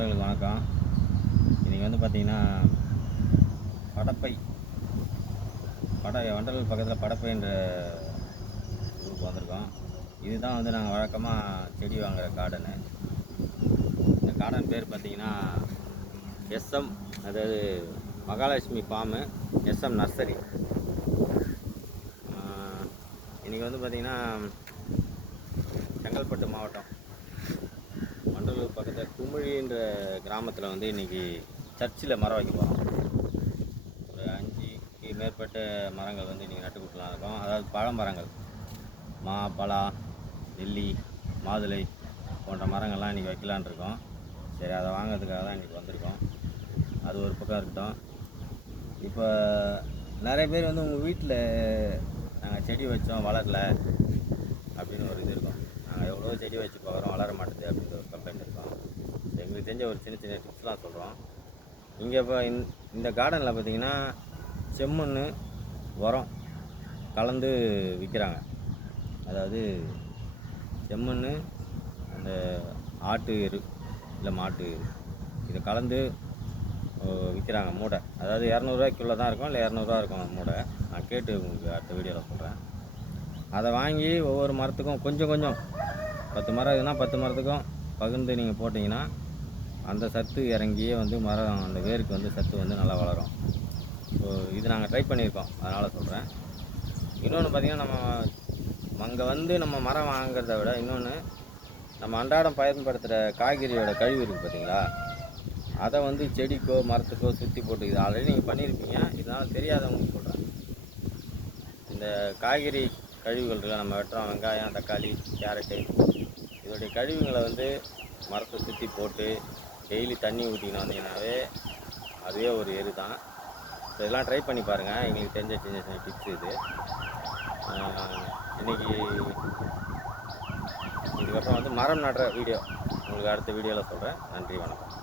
நண்பர்களுக்கு வணக்கம். இன்றைக்கி வந்து பார்த்திங்கன்னா படப்பை வண்டலூர் பக்கத்தில் படப்பைன்ற ஊருக்கு வந்திருக்கோம். இதுதான் வந்து நாங்கள் வழக்கமாக செடி வாங்குகிற கார்டனு. இந்த கார்டன் பேர் பார்த்திங்கன்னா எஸ்எம், அதாவது மகாலட்சுமி ஃபார்மு, எஸ்எம் நர்சரி. இன்றைக்கி வந்து பார்த்திங்கன்னா செங்கல்பட்டு மாவட்டம் வண்டலூர் பக்கத்தில் குமிழின்ற கிராமத்தில் வந்து இன்றைக்கி சர்ச்சில் மரம் வைக்க போகிறோம். ஒரு 5க்கு மேற்பட்ட மரங்கள் வந்து இன்றைக்கி நட்டு கொடுக்கலாம் இருக்கோம். அதாவது பழமரங்கள், மா, பலா, நெல்லி, மாதுளை போன்ற மரங்கள்லாம் இன்றைக்கி வைக்கலான் இருக்கோம். சரி, அதை வாங்கிறதுக்காக தான் இன்றைக்கி வந்திருக்கோம். அது ஒரு பக்கம் இருக்கட்டும். இப்போ நிறைய பேர் வந்து உங்கள் வீட்டில் நாங்கள் செடி வச்சோம் வளரல அப்படின்னு ஒரு இது இருக்கும். நாங்கள் எவ்வளோ செடி வச்சு பார்க்குறோம், வளர மாட்டேது அப்படின்ற ஒரு கம்ப்ளைண்ட் இருக்கும். எங்களுக்கு தெரிஞ்ச ஒரு சின்ன சின்ன டிப்ஸ்லாம் சொல்கிறோம். இங்கே இப்போ இந்த கார்டனில் பார்த்திங்கன்னா செம்மண் உரம் கலந்து விற்கிறாங்க. அதாவது செம்மண், அந்த ஆட்டு எரு இல்லை மாட்டு எரு, இதை கலந்து விற்கிறாங்க மூடை. அதாவது 200ரூவாய்க்குள்ளே தான் இருக்கும், இல்லை 200ரூவா இருக்கும் மூடை. நான் கேட்டு உங்களுக்கு அடுத்த வீடியோவில் சொல்கிறேன். அதை வாங்கி ஒவ்வொரு மரத்துக்கும் கொஞ்சம் கொஞ்சம் 10 மரம் இதுனா 10 மரத்துக்கும் பகிர்ந்து நீங்கள் போட்டிங்கன்னா அந்த சத்து இறங்கியே வந்து மரம் அந்த வேருக்கு வந்து சத்து வந்து நல்லா வளரும். ஸோ இது நாங்கள் ட்ரை பண்ணியிருக்கோம், அதனால் சொல்கிறேன். இன்னொன்று பார்த்திங்கன்னா, நம்ம அங்கே வந்து நம்ம மரம் வாங்கிறத விட இன்னொன்று நம்ம அன்றாடம் பயன்படுத்துகிற காய்கறியோட கழிவு இருக்குது பார்த்திங்களா, அதை வந்து செடிக்கோ மரத்துக்கோ சுற்றி போட்டு, இது ஆல்ரெடி நீங்கள் பண்ணியிருப்பீங்க, இதனால் தெரியாதவங்களுக்கு சொல்கிறேன். இந்த காய்கறி கழிவுகள் இருக்குது, நம்ம வெட்டுறோம், வெங்காயம், தக்காளி, கேரட்டு, இதோடைய கழிவுகளை வந்து மரத்தை சுற்றி போட்டு டெய்லி தண்ணி ஊற்றிக்கின்னு வந்தீங்கன்னாவே அதுவே ஒரு எரு தான். ஸோ இதெல்லாம் ட்ரை பண்ணி பாருங்கள். எங்களுக்கு தெரிஞ்ச சின்ன சின்ன டிப்ஸ் இது. இன்றைக்கி இதுக்கப்புறம் வந்து மரம் நடுற வீடியோ உங்களுக்கு அடுத்த வீடியோவில் சொல்கிறேன். நன்றி, வணக்கம்.